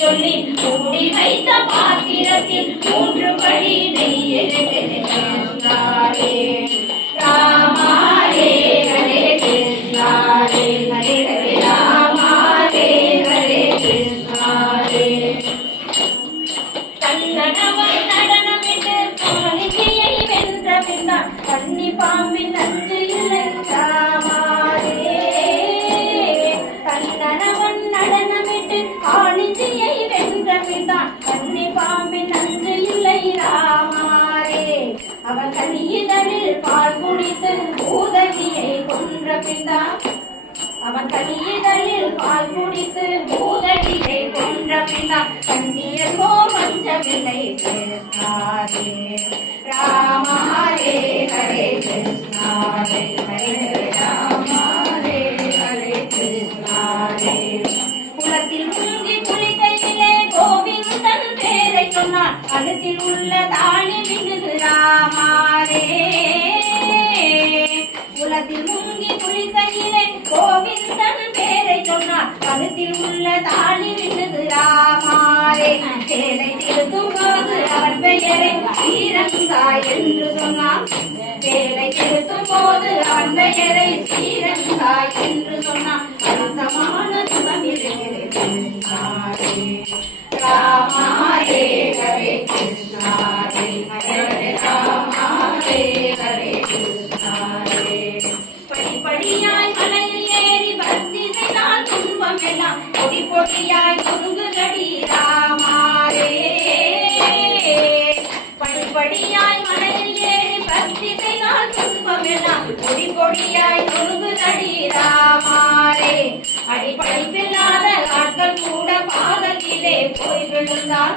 சொல்லி மூடி வைத்த பாத்திரத்தில் மூன்று படி நெய் வென்ற பின்னால் கன்னி பாம்பின் நஞ்சு இல்லை ராமாரே. அவன் கனியிதழில் பால் குடித்து பூதகியை கொன்ற பின்தான். அவன் கனியிதழில் பால் குடித்து பூதகியை கொன்ற பின்தான். கண்ணீரோ மஞ்சமில்லை கிருஷ்ணாரே ராமாரே பேரை கழுத்தில் உள்ள தாலி மிகுது ராமாரே. சேலை திருத்தும் போது அவர் பெயரை ஸ்ரீரங்கா என்று சொன்னார். சேலை திருத்தும் போது அவர் பெயரை ஸ்ரீரங்கா என்று சொன்னார். அந்தமான சுகம் இருக்கிறது ராமாரே ஹரே கிருஷ்ணாரே எல்லாம் பொடி பொடியாய் பொங்குதடி ராமாரே. படிப்படியாய் மலையில் ஏறி பக்தி செய்தால் துன்பம் எல்லாம் பொடி பொடியாய் பொங்குதடி ராமாரே. அடிப்படிப்பில்லாத ஆட்கள் கூட பாதத்திலே போய் விழுந்தார்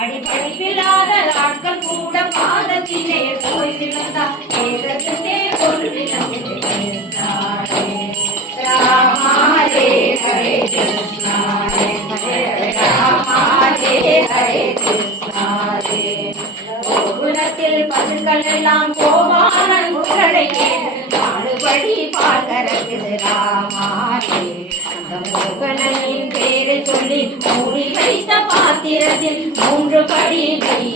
அடிப்படிப்பில்லாத ஆட்கள் கூட பாதத்திலே போய் விழுந்தார் கோகுலத்தில் பசுக்கள் எல்லாம் கோபாலன் குரலை பாடுபடி பார்க்கறது ராமாரே. அந்த மோகனின் சொல்லி மூடி வைத்த பாத்திரத்தில் மூன்று படி நெய்